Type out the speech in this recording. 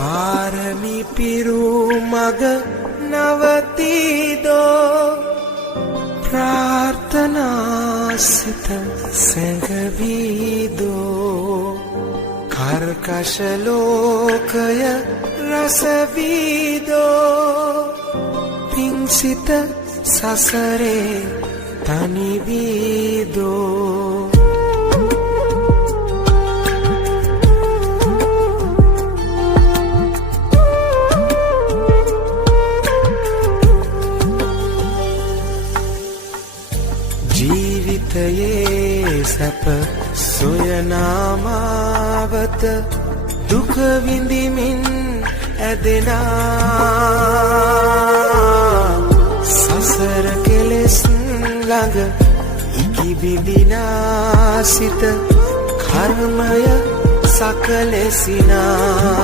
පාරමි පිරු මග නවතිදෝ ප්‍රාර්ථනාසිත සැඟවීදෝ කර්කශලෝකය රසවීදෝ පිංසිත සසරේ තනිවීදෝ ජීවිතයේ සැප සොයනාමාවත දුක විඳිමින් ඇදෙනා සසර කෙලෙස් ළඟ ඉකිබිඳිනා සිත කර්මය සකලෙසිනා